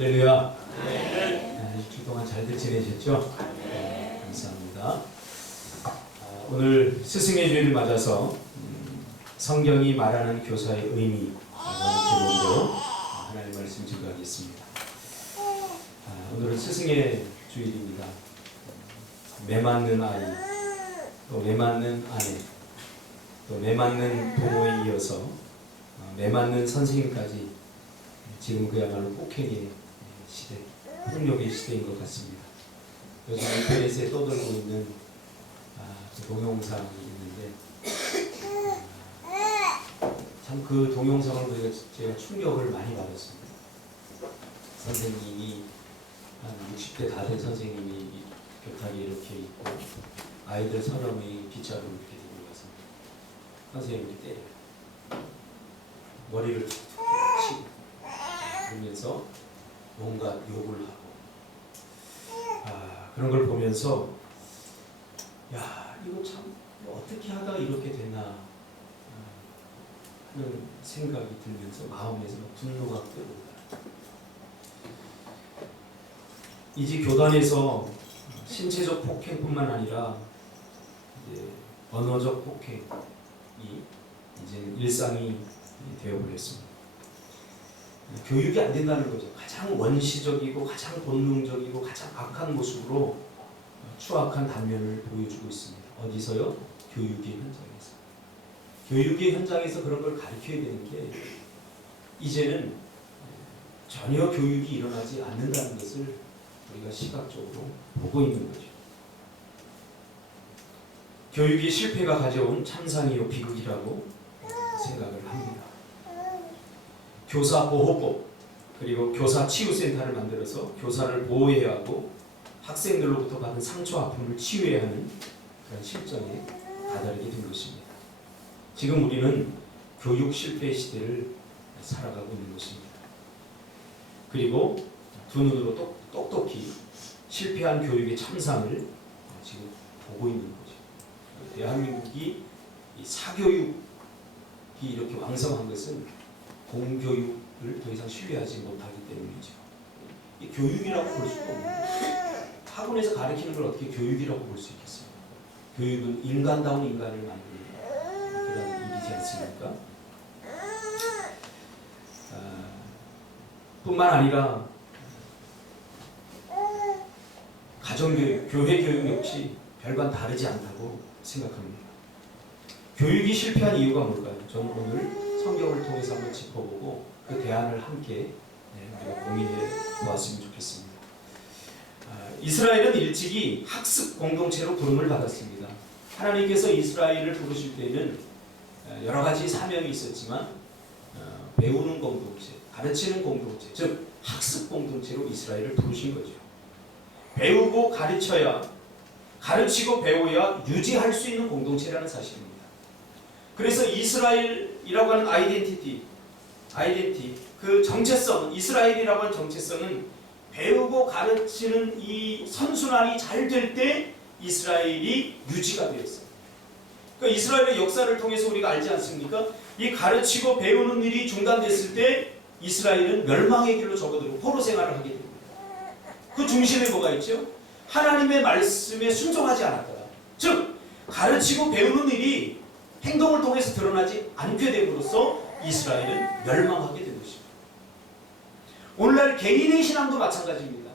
할렐루야. 네, 일주일 동안 잘들 지내셨죠? 네, 감사합니다. 오늘 스승의 주일을 맞아서 성경이 말하는 교사의 의미라는 제목으로 하나님의 말씀 증거하겠습니다. 오늘은 스승의 주일입니다. 매맞는 아이, 또 매맞는 아내, 또 매맞는 부모에 이어서 매맞는 선생님까지 지금 그야말로 폭행의 시대, 폭력의 시대인 것 같습니다. 요즘 인터넷에 떠돌고 있는 그 동영상이 있는데 참 그 동영상을 보니까 제가 충격을 많이 받았습니다. 선생님이 한 60대 다 된 선생님이 격하게 이렇게 있고 아이들 30명이 빗자루 이렇게 들고 가서 선생님을 때려요. 머리를 툭툭 치고 그러면서 뭔가 욕을 하고 그런 걸 보면서 야, 이거 참 어떻게 하다가 이렇게 됐나 하는 생각이 들면서 마음에서 분노가 끓어오르다. 이제 교단에서 신체적 폭행뿐만 아니라 이제 언어적 폭행이 이제 일상이 되어버렸습니다. 교육이 안 된다는 거죠. 가장 원시적이고 가장 본능적이고 가장 악한 모습으로 추악한 단면을 보여주고 있습니다. 어디서요? 교육의 현장에서. 교육의 현장에서 그런 걸 가르쳐야 되는 게 이제는 전혀 교육이 일어나지 않는다는 것을 우리가 시각적으로 보고 있는 거죠. 교육의 실패가 가져온 참상이요 비극이라고 생각을 합니다. 교사보호법 그리고 교사치유센터를 만들어서 교사를 보호해야 하고 학생들로부터 받은 상처 아픔을 치유해야 하는 그런 실정에 다다르게 된 것입니다. 지금 우리는 교육 실패 시대를 살아가고 있는 것입니다. 그리고 두 눈으로 똑똑히 실패한 교육의 참상을 지금 보고 있는 거죠. 대한민국이 이 사교육이 이렇게 왕성한 것은 공교육을 더 이상 신뢰하지 못하기 때문이죠. 이 교육이라고 볼 수가 없는 거예요. 학원에서 가르치는 걸 어떻게 교육이라고 볼 수 있겠어요? 교육은 인간다운 인간을 만드는 그런 일이지 않습니까? 뿐만 아니라 가정교육, 교회교육 역시 별반 다르지 않다고 생각합니다. 교육이 실패한 이유가 뭘까요? 저는 오늘 성경을 통해서 한번 짚어보고 그 대안을 함께 우리가 고민해 보았으면 좋겠습니다. 이스라엘은 일찍이 학습 공동체로 부름을 받았습니다. 하나님께서 이스라엘을 부르실 때에는 여러 가지 사명이 있었지만 배우는 공동체, 가르치는 공동체, 즉 학습 공동체로 이스라엘을 부르신 거죠. 배우고 가르쳐야, 가르치고 배워야 유지할 수 있는 공동체라는 사실입니다. 그래서 이스라엘이라고 하는 아이덴티티, 그 정체성, 이스라엘이라고 하는 정체성은 배우고 가르치는 이 선순환이 잘 될 때 이스라엘이 유지가 되었어요. 그러니까 이스라엘의 역사를 통해서 우리가 알지 않습니까? 이 가르치고 배우는 일이 중단됐을 때 이스라엘은 멸망의 길로 접어들고 포로 생활을 하게 됩니다. 그 중심에 뭐가 있죠? 하나님의 말씀에 순종하지 않았더라. 즉 가르치고 배우는 일이 행동을 통해서 드러나지 않게 됨으로써 이스라엘은 멸망하게 된 것입니다. 오늘날 개인의 신앙도 마찬가지입니다.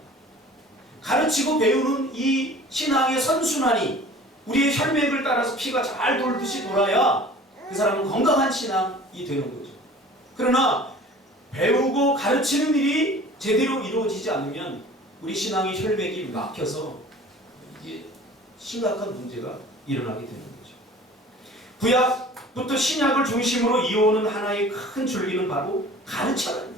가르치고 배우는 이 신앙의 선순환이 우리의 혈맥을 따라서 피가 잘 돌듯이 돌아야 그 사람은 건강한 신앙이 되는 거죠. 그러나 배우고 가르치는 일이 제대로 이루어지지 않으면 우리 신앙의 혈맥이 막혀서 이게 심각한 문제가 일어나게 되는 거죠. 구약부터 신약을 중심으로 이어오는 하나의 큰 줄기는 바로 가르쳐랍니다.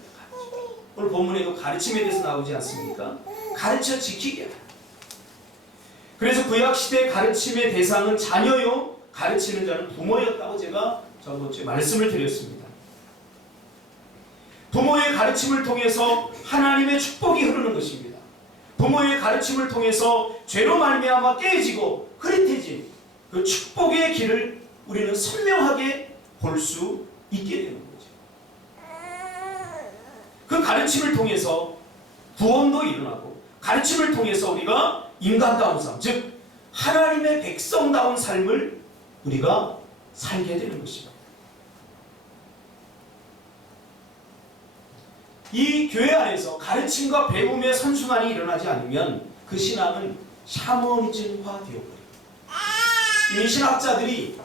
오늘 본문에도 가르침에 대해서 나오지 않습니까? 가르쳐 지키게 하라. 그래서 구약시대 가르침의 대상은 자녀요, 가르치는 자는 부모였다고 제가 저번주에 말씀을 드렸습니다. 부모의 가르침을 통해서 하나님의 축복이 흐르는 것입니다. 부모의 가르침을 통해서 죄로 말미암아 깨지고 흐릿해진 그 축복의 길을 우리는 선명하게 볼 수 있게 되는 거죠. 그 가르침을 통해서 구원도 일어나고 가르침을 통해서 우리가 인간다운 삶, 즉 하나님의 백성다운 삶을 우리가 살게 되는 것입니다. 이 교회 안에서 가르침과 배움의 선순환이 일어나지 않으면 그 신앙은 샤머니즘화 되어버립니다. 이미 신학자들이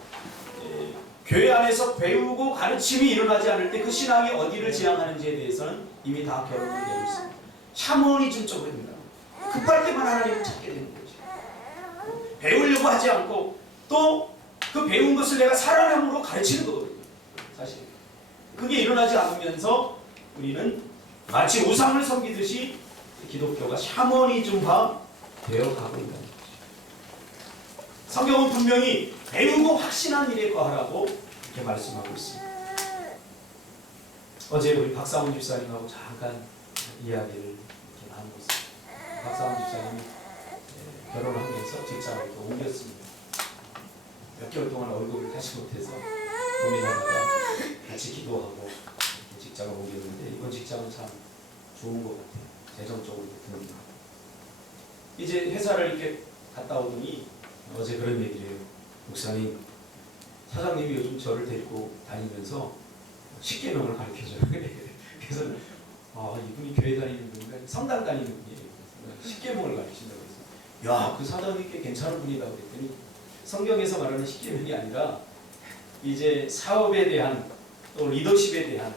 교회 안에서 배우고 가르침이 일어나지 않을 때 그 신앙이 어디를 지향하는지에 대해서는 이미 다 결론을 내고 있습니다. 샤머니즘 쪽으로 됩니다. 급할 때만 하나님을 찾게 되는 거죠. 배우려고 하지 않고 또 그 배운 것을 내가 살아남으로 가르치는 거거든요. 사실 그게 일어나지 않으면서 우리는 마치 우상을 섬기듯이 기독교가 샤머니즘화 되어 가고 있는 거죠. 성경은 분명히 배우고 확신한 일에 거하라고 이렇게 말씀하고 있습니다. 어제 우리 박사원 집사님하고 잠깐 이야기를 이렇게 나누고 있습니다. 박사원 집사님이 결혼하면서 직장을 또 옮겼습니다. 몇 개월 동안 월급을 타지 못해서 고민하다가 같이 기도하고 직장을 옮겼는데 이번 직장은 참 좋은 것 같아요. 재정적으로 든든하고. 이제 회사를 이렇게 갔다 오더니 어제 그런 얘기를 해요. 목사님, 사장님이 요즘 저를 데리고 다니면서 십계명을 가르쳐줘요. 그래서 이분이 교회 다니는 분인가 성당 다니는 분이에요. 십계명을 가르친다고 해서 야, 그 사장님 꽤 괜찮은 분이라고 그랬더니 성경에서 말하는 십계명이 아니라 이제 사업에 대한 또 리더십에 대한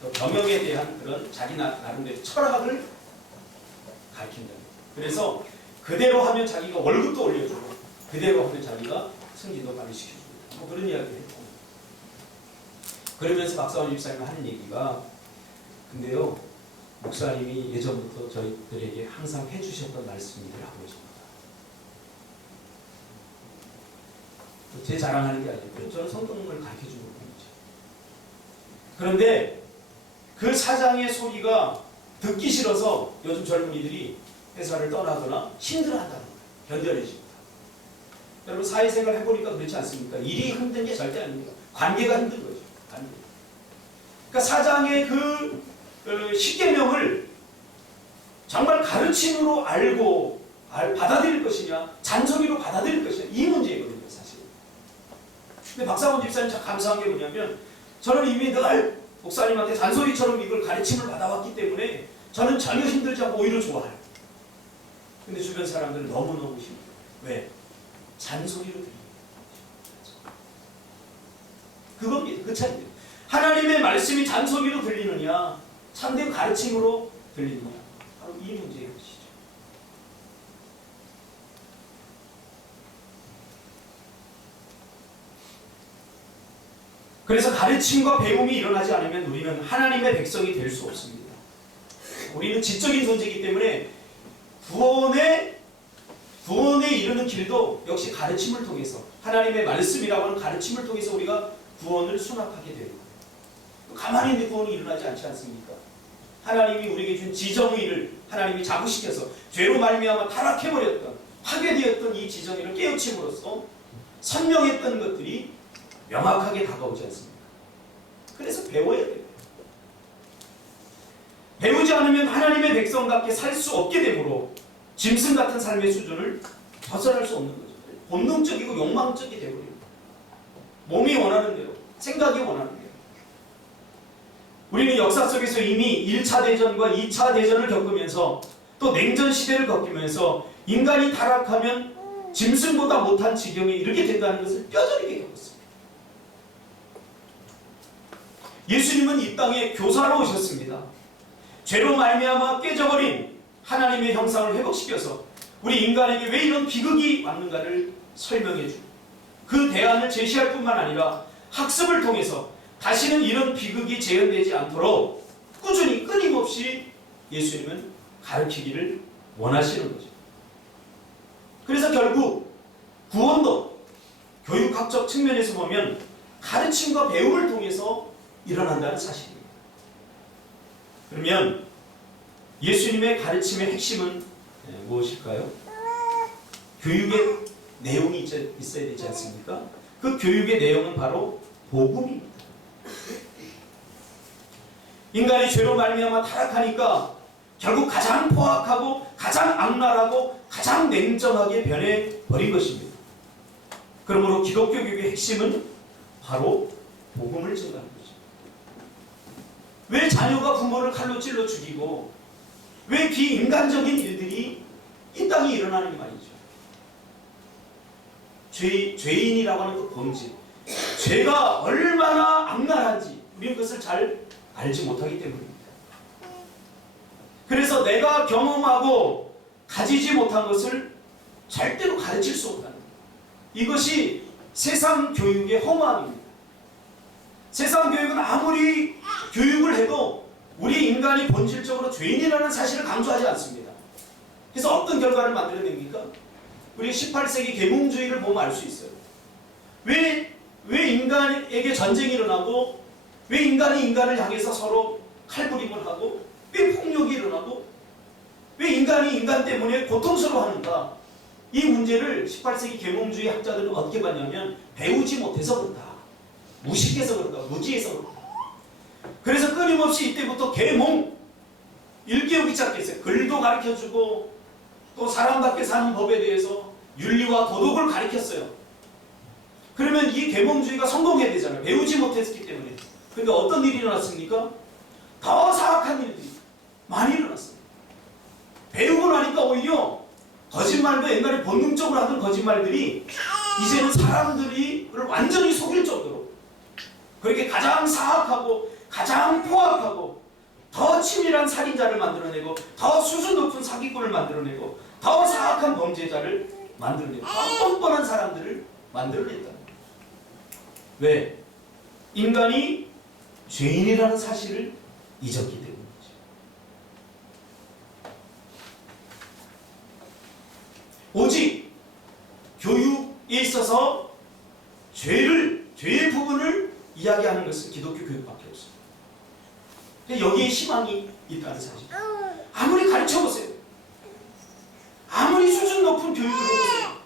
또 경영에 대한 그런 자기 나름대로 철학을 가르친다. 그래서 그대로 하면 자기가 월급도 올려주고 그대로 하면 자기가 승진도 빨리 시켜주고 뭐 그런 이야기를 했고 그러면서 박사원 집사님이 하는 얘기가 근데요 목사님이 예전부터 저희들에게 항상 해주셨던 말씀들을 하고 계십니다. 제 자랑하는 게 아니고요. 저는 성경을 가르쳐주는 분이죠. 그런데 그 사장의 소리가 듣기 싫어서 요즘 젊은이들이 회사를 떠나거나 힘들어한다는 거예요. 견뎌내지 못하고. 여러분 사회생활 해보니까 그렇지 않습니까? 일이 힘든 게 절대 아닙니다. 관계가 힘든 거죠. 관계. 그러니까 사장의 그 십계명을 정말 가르침으로 알고 받아들일 것이냐 잔소리로 받아들일 것이냐 이 문제거든요. 사실. 근데 박사원 집사님 참 감사한 게 뭐냐면 저는 이미 늘 목사님한테 잔소리처럼 이걸 가르침을 받아왔기 때문에 저는 전혀 힘들지 않고 오히려 좋아해요. 근데 주변 사람들은 너무너무 힘들어요. 왜? 잔소리로 들리는 그겁니다. 그 차이입니다. 하나님의 말씀이 잔소리로 들리느냐 참된 가르침으로 들리느냐 바로 이 문제의 것이죠. 그래서 가르침과 배움이 일어나지 않으면 우리는 하나님의 백성이 될 수 없습니다. 우리는 지적인 존재이기 때문에 구원에 이르는 길도 역시 가르침을 통해서 하나님의 말씀이라고 하는 가르침을 통해서 우리가 구원을 수납하게 되는 거예요. 가만히 있는데 구원이 일어나지 않지 않습니까? 하나님이 우리에게 준 지정의를 하나님이 자극시켜서 죄로 말미암아 타락해버렸던 파괴되었던 이 지정의를 깨우침으로써 선명했던 것들이 명확하게 다가오지 않습니까? 그래서 배워야 돼요. 배우지 않으면 하나님의 백성답게 살 수 없게 되므로 짐승 같은 삶의 수준을 벗어날 수 없는 거죠. 본능적이고 욕망적이 되어버립니다. 몸이 원하는 대로, 생각이 원하는 대로. 우리는 역사 속에서 이미 1차 대전과 2차 대전을 겪으면서 또 냉전 시대를 겪으면서 인간이 타락하면 짐승보다 못한 지경에 이르게 된다는 것을 뼈저리게 겪었습니다. 예수님은 이 땅에 교사로 오셨습니다. 죄로 말미암아 깨져버린 하나님의 형상을 회복시켜서 우리 인간에게 왜 이런 비극이 왔는가를 설명해주고 그 대안을 제시할 뿐만 아니라 학습을 통해서 다시는 이런 비극이 재현되지 않도록 꾸준히 끊임없이 예수님은 가르치기를 원하시는 거죠. 그래서 결국 구원도 교육학적 측면에서 보면 가르침과 배움을 통해서 일어난다는 사실입니다. 그러면 예수님의 가르침의 핵심은 무엇일까요? 교육의 내용이 있어야 되지 않습니까? 그 교육의 내용은 바로 복음입니다. 인간이 죄로 말미암아 타락하니까 결국 가장 포악하고 가장 악랄하고 가장 냉정하게 변해버린 것입니다. 그러므로 기독교 교육의 핵심은 바로 복음을 전하는 거죠. 왜 자녀가 부모를 칼로 찔러 죽이고 왜 비인간적인 일들이 이 땅에 일어나는 게 말이죠. 죄인이라고 하는 그 범죄, 죄가 얼마나 악랄한지 우리는 그것을 잘 알지 못하기 때문입니다. 그래서 내가 경험하고 가지지 못한 것을 절대로 가르칠 수 없다는 거예요. 이것이 세상 교육의 허무함입니다. 세상 교육은 아무리 교육을 해도 우리 인간이 본질적으로 죄인이라는 사실을 강조하지 않습니다. 그래서 어떤 결과를 만들어냅니까? 우리 18세기 계몽주의를 보면 알 수 있어요. 왜 인간에게 전쟁이 일어나고 왜 인간이 인간을 향해서 서로 칼부림을 하고 왜 폭력이 일어나고 왜 인간이 인간 때문에 고통스러워하는가? 이 문제를 18세기 계몽주의 학자들은 어떻게 봤냐면 배우지 못해서 그렇다. 무식해서 그렇다. 무지해서 그렇다. 그래서 끊임없이 이때부터 계몽 일깨우기 시작했어요. 글도 가르쳐주고 또 사람답게 사는 법에 대해서 윤리와 도덕을 가르쳤어요. 그러면 이 계몽주의가 성공해야 되잖아요. 배우지 못했기 때문에. 그런데 어떤 일이 일어났습니까? 더 사악한 일들이 많이 일어났습니다. 배우고 나니까 오히려 거짓말도 옛날에 본능적으로 하던 거짓말들이 이제는 사람들을 완전히 속일 정도로 그렇게 가장 사악하고 가장 포악하고 더 치밀한 살인자를 만들어내고 더 수준 높은 사기꾼을 만들어내고 더 사악한 범죄자를 만들어내고 더 뻔뻔한 사람들을 만들어냈다. 왜? 인간이 죄인이라는 사실을 잊었기 때문이죠. 오직 교육에 있어서 죄의 부분을 이야기하는 것은 기독교 교육밖에 없습니다. 여기에 희망이 있다는 사실. 아무리 가르쳐보세요. 아무리 수준 높은 교육을 해보세요.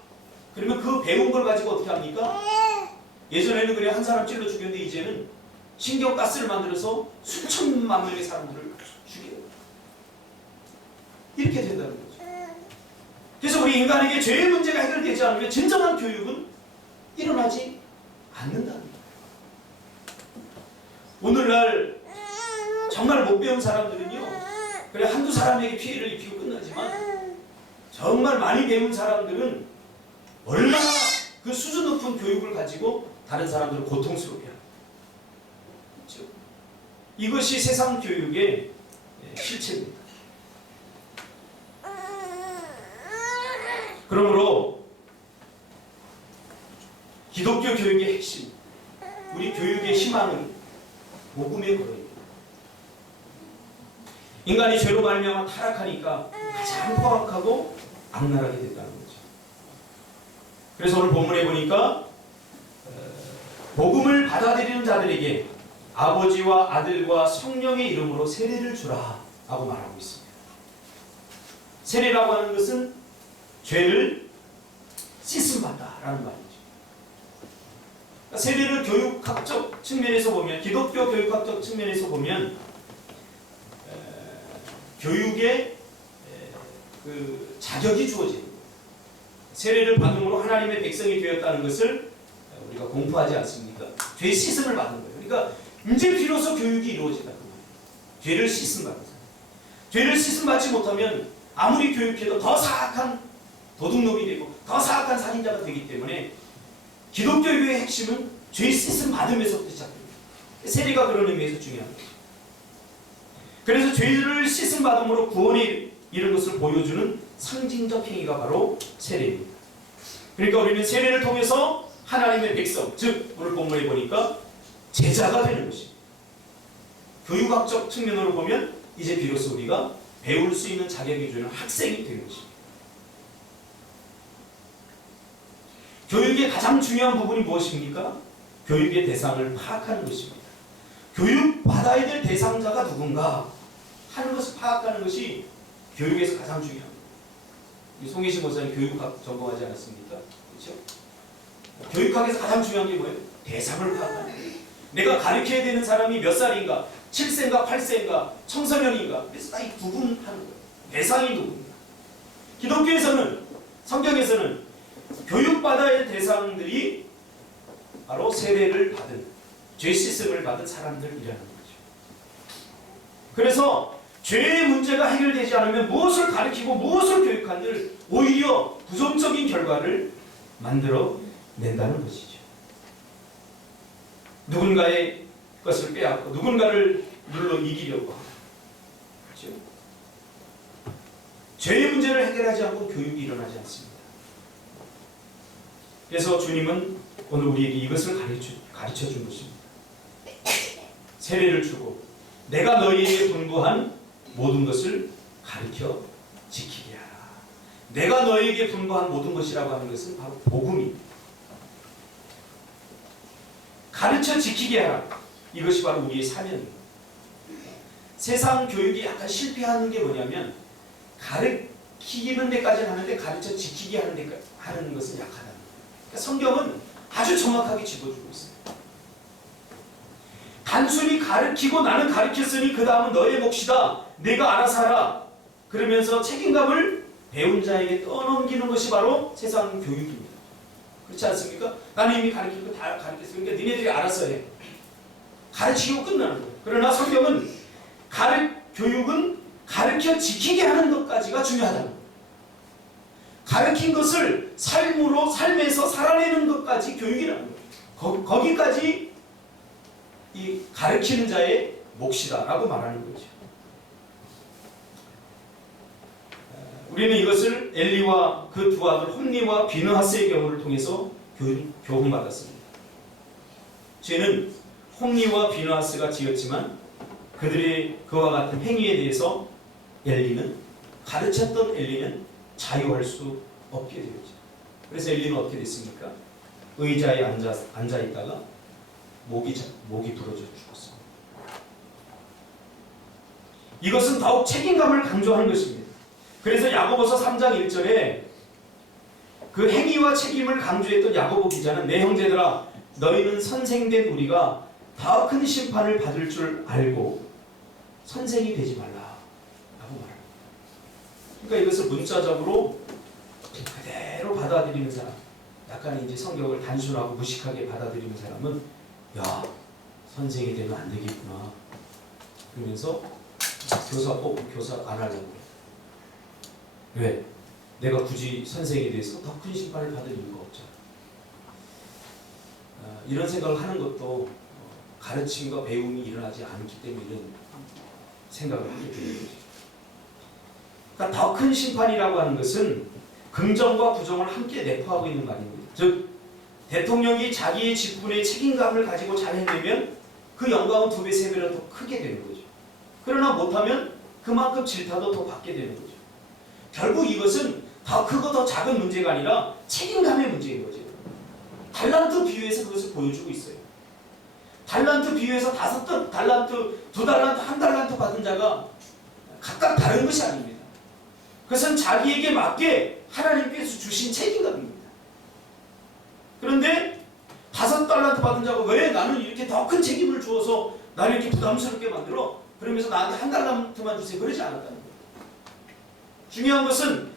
그러면 그 배운 걸 가지고 어떻게 합니까? 예전에는 그래 한 사람 찔러 죽였는데 이제는 신경가스를 만들어서 수천만 명의 사람들을 죽여요. 이렇게 된다는 거죠. 그래서 우리 인간에게 죄의 문제가 해결되지 않으면 진정한 교육은 일어나지 않는다는 거예요. 오늘날 정말 못 배운 사람들은요, 그래 한두 사람에게 피해를 입히고 끝나지만 정말 많이 배운 사람들은 얼마나 그 수준 높은 교육을 가지고 다른 사람들을 고통스럽게 합니다. 그렇죠? 이것이 세상 교육의 실체입니다. 그러므로 기독교 교육의 핵심, 우리 교육의 희망은 복음에 걸어있다. 인간이 죄로 말미암아 타락하니까 가장 포악하고 악랄하게 됐다는 거죠. 그래서 오늘 본문에 보니까 복음을 받아들이는 자들에게 아버지와 아들과 성령의 이름으로 세례를 주라 하고 말하고 있습니다. 세례라고 하는 것은 죄를 씻음받다라는 말이죠. 그러니까 세례를 교육학적 측면에서 보면, 기독교 교육학적 측면에서 보면 교육에 그 자격이 주어지는 거예요. 세례를 받음으로 하나님의 백성이 되었다는 것을 우리가 공부하지 않습니까? 죄 씻음을 받는 거예요. 그러니까 이제 비로소 교육이 이루어진다. 죄를 씻음 받는 사람. 죄를 씻음 받지 못하면 아무리 교육해도 더 사악한 도둑놈이 되고 더 사악한 살인자가 되기 때문에 기독교의 핵심은 죄 씻음 받으면서부터 시작됩니다. 세례가 그런 의미에서 중요한 거죠. 그래서 죄를 씻음 받음으로 구원에 이른 것을 보여주는 상징적 행위가 바로 세례입니다. 그러니까 우리는 세례를 통해서 하나님의 백성, 즉 오늘 본문에 보니까 제자가 되는 것입니다. 교육학적 측면으로 보면 이제 비로소 우리가 배울 수 있는 자격이 주는 학생이 되는 것입니다. 교육의 가장 중요한 부분이 무엇입니까? 교육의 대상을 파악하는 것입니다. 교육받아야 될 대상자가 누군가 하는 것을 파악하는 것이 교육에서 가장 중요합니다. 송혜신 목사님 교육학 전공하지 않았습니까? 그렇죠? 교육학에서 가장 중요한 게 뭐예요? 대상을 파악하는 거예요. 내가 가르쳐야 되는 사람이 몇 살인가? 7세인가 8세인가? 청소년인가? 그래서 다 구분하는 거예요. 대상이 누구입니까? 기독교에서는, 성경에서는 교육받아야 할 대상들이 바로 세례를 받은, 죄 씻음을 받은 사람들이라는 거죠. 그래서 죄의 문제가 해결되지 않으면 무엇을 가르치고 무엇을 교육한들 오히려 부정적인 결과를 만들어 낸다는 것이죠. 누군가의 것을 빼앗고 누군가를 눌러 이기려고 하고, 그렇죠? 죄의 문제를 해결하지 않고 교육이 일어나지 않습니다. 그래서 주님은 오늘 우리에게 이것을 가르쳐 준 것입니다. 세례를 주고 내가 너희에게 분부한 모든 것을 가르쳐 지키게 하라. 내가 너희에게 분부한 모든 것이라고 하는 것은 바로 복음입니다. 가르쳐 지키게 하라. 이것이 바로 우리의 사명입니다. 세상 교육이 약간 실패하는 게 뭐냐면 가르치는 데까지는 하는데 가르쳐 지키게 하는 것은 약하다는 거예요. 그러니까 성경은 아주 정확하게 짚어주고 있어요. 단순히 가르치고 나는 가르쳤으니 그 다음은 너의 몫이다. 내가 알아서 하라. 그러면서 책임감을 배운 자에게 떠넘기는 것이 바로 세상 교육입니다. 그렇지 않습니까? 나는 이미 가르치고 다 가르쳤으니까 니네들이 알아서 해. 가르치고 끝나는 거예요. 그러나 성경은 교육은 가르쳐 지키게 하는 것까지가 중요하다는 거예요. 가르친 것을 삶에서 살아내는 것까지 교육이라는 거예요. 거기까지 이 가르치는 자의 몫이다라고 말하는 거죠. 우리는 이것을 엘리와 그 두 아들 홈리와 비느하스의 경우를 통해서 교훈받았습니다. 죄는 홈리와 비느하스가 지었지만 그들의 그와 같은 행위에 대해서 가르쳤던 엘리는 자유할 수 없게 되었죠. 그래서 엘리는 어떻게 됐습니까? 의자에 앉아 있다가 목이 부러져 죽었습니다. 이것은 더욱 책임감을 강조하는 것입니다. 그래서 야고보서 3장 1절에 그 행위와 책임을 강조했던 야고보 기자는 내 형제들아 너희는 선생된 우리가 더 큰 심판을 받을 줄 알고 선생이 되지 말라 라고 말합니다. 그러니까 이것을 문자적으로 그대로 받아들이는 사람, 약간 이제 성경을 단순하고 무식하게 받아들이는 사람은 야, 선생이 되면 안 되겠구나 그러면서 교사 안 하려고 그래. 왜? 내가 굳이 선생에 대해서 더 큰 심판을 받을 이유가 없잖아. 이런 생각을 하는 것도 가르침과 배움이 일어나지 않기 때문에 이런 생각을 하게 되는 거죠. 그러니까 더 큰 심판이라고 하는 것은 긍정과 부정을 함께 내포하고 있는 말입니다. 즉 대통령이 자기의 직분의 책임감을 가지고 잘 해내면 그 영광은 2배, 3배로 더 크게 되는 거죠. 그러나 못하면 그만큼 질타도 더 받게 되는 거죠. 결국 이것은 더 크고 더 작은 문제가 아니라 책임감의 문제인 거죠. 달란트 비유에서 그것을 보여주고 있어요. 달란트 비유에서 5달란트, 2달란트, 1달란트 받은 자가 각각 다른 것이 아닙니다. 그것은 자기에게 맞게 하나님께서 주신 책임감입니다. 그런데 5달란트 받은 자가 왜 나는 이렇게 더 큰 책임을 주어서 나를 이렇게 부담스럽게 만들어? 그러면서 나한테 1달란트만 주세요. 그러지 않았다는 거예요. 중요한 것은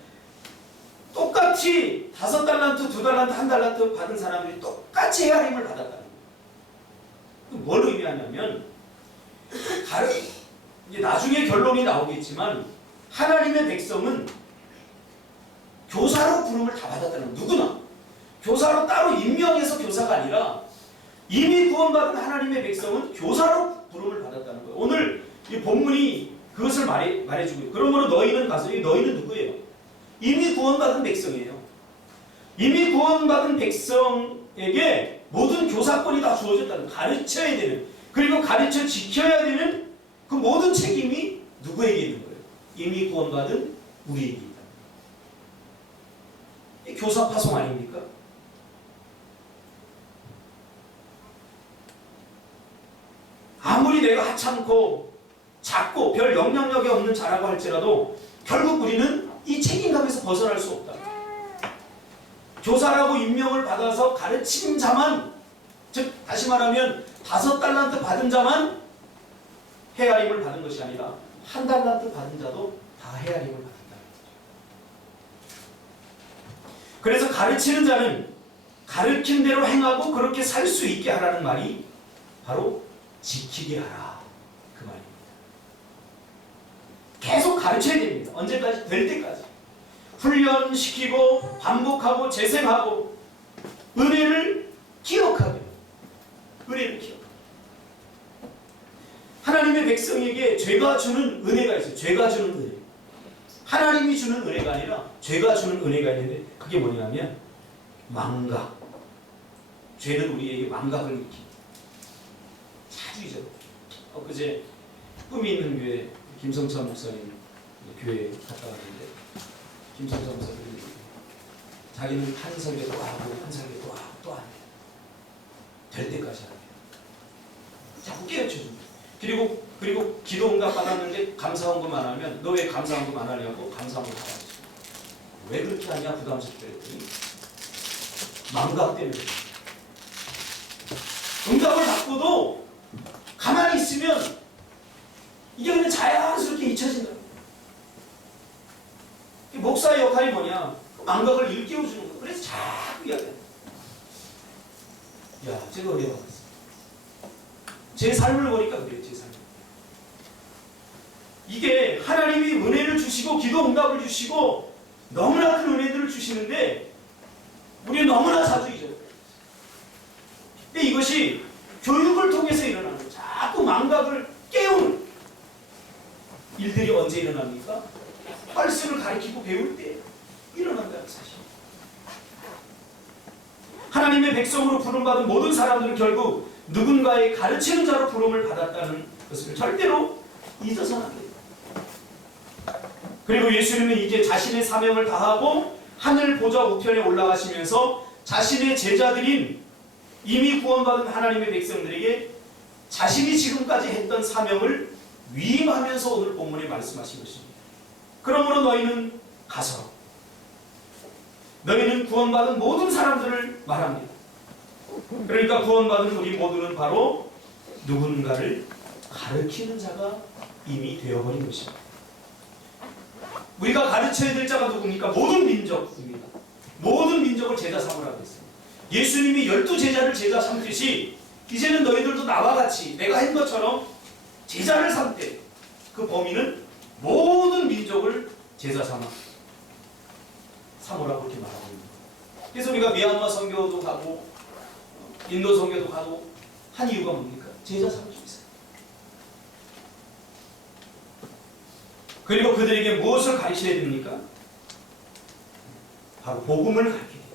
똑같이 5달란트, 2달란트, 1달란트 받은 사람들이 똑같이 헤아림을 받았다는 거예요. 뭘 의미하냐면 이제 나중에 결론이 나오겠지만 하나님의 백성은 교사로 부름을 다 받았다는 거예요. 누구나. 교사로 따로 임명해서 교사가 아니라 이미 구원받은 하나님의 백성은 교사로 부름을 받았다는 거예요. 오늘 이 본문이 그것을 말해주고 있어요. 그러므로 너희는 가서, 너희는 누구예요? 이미 구원받은 백성이에요. 이미 구원받은 백성에게 모든 교사권이 다 주어졌다는, 가르쳐야 되는, 그리고 가르쳐 지켜야 되는 그 모든 책임이 누구에게 있는 거예요? 이미 구원받은 우리에게 있다. 이 교사 파송 아닙니까? 아무리 내가 하찮고 작고 별 영향력이 없는 자라고 할지라도 결국 우리는 이 책임감에서 벗어날 수 없다. 교사라고 임명을 받아서 가르친 자만, 즉 다시 말하면 5달란트 받은 자만 헤아림을 받은 것이 아니라 1달란트 받은 자도 다 헤아림을 받는다. 그래서 가르치는 자는 가르친 대로 행하고 그렇게 살 수 있게 하라는 말이 바로 지키게 하라, 그 말입니다. 계속 가르쳐야 됩니다. 언제까지? 될 때까지. 훈련시키고 반복하고 재생하고 은혜를 기억하게. 은혜를 기억하게. 하나님의 백성에게 죄가 주는 은혜가 있어요. 죄가 주는 은혜. 하나님이 주는 은혜가 아니라 죄가 주는 은혜가 있는데 그게 뭐냐면 망각. 죄는 우리에게 망각을 일으킵니다. 자주 잊어버려요. 엊그제 꿈이 있는 교회 김성찬 목사님 교회에 갔다 왔는데 김성찬 목사님이 자기는 한 설교 또 하고 한 설교 또 하고 또 안 해요. 될 때까지 하는 거예요. 자꾸 깨우쳐줍니다. 그리고 기도 응답 받았는데 감사헌금 안 하면 너 왜 감사헌금 안 하냐고 감사헌금 받아주죠. 왜 그렇게 하냐 부담스럽게 했더니 망각 때문에. 응답을 받고도 가만히 있으면 이게 그냥 자연스럽게 잊혀진다. 목사의 역할이 뭐냐? 망각을 일깨워주는 거. 그래서 자꾸 이야기해. 야, 제가 은혜 받았어. 제 삶을 보니까 그래요, 제 삶. 이게 하나님이 은혜를 주시고 기도 응답을 주시고 너무나 큰 은혜들을 주시는데 우리는 너무나 자주 잊어요. 근데 이것이 교육을 통해서 일어나는 거예요. 자꾸 망각을 깨우는 일들이 언제 일어납니까? 말씀을 가르치고 배울 때 일어난다는 사실. 하나님의 백성으로 부름받은 모든 사람들은 결국 누군가의 가르치는 자로 부름을 받았다는 것을 절대로 잊어서는 안 됩니다. 그리고 예수님은 이제 자신의 사명을 다하고 하늘 보좌 우편에 올라가시면서 자신의 제자들인 이미 구원받은 하나님의 백성들에게 자신이 지금까지 했던 사명을 위임하면서 오늘 본문에 말씀하신 것입니다. 그러므로 너희는 가서 너희는 구원받은 모든 사람들을 말합니다. 그러니까 구원받은 우리 모두는 바로 누군가를 가르치는 자가 이미 되어버린 것입니다. 우리가 가르쳐야 될 자가 누굽니까? 모든 민족입니다. 모든 민족을 제자 삼으라고 했습니다. 예수님이 12제자를 제자 삼듯이 이제는 너희들도 나와 같이 내가 한 것처럼 제자를 삼되 그 범위는 모든 민족을 제자 삼으라고 그렇게 말하고 있는 거예요. 그래서 우리가 미얀마 선교도 가고 인도 선교도 가고 한 이유가 뭡니까? 제자 삼기 위해서. 그리고 그들에게 무엇을 가르쳐야 됩니까? 바로 복음을 가르쳐야 됩니다.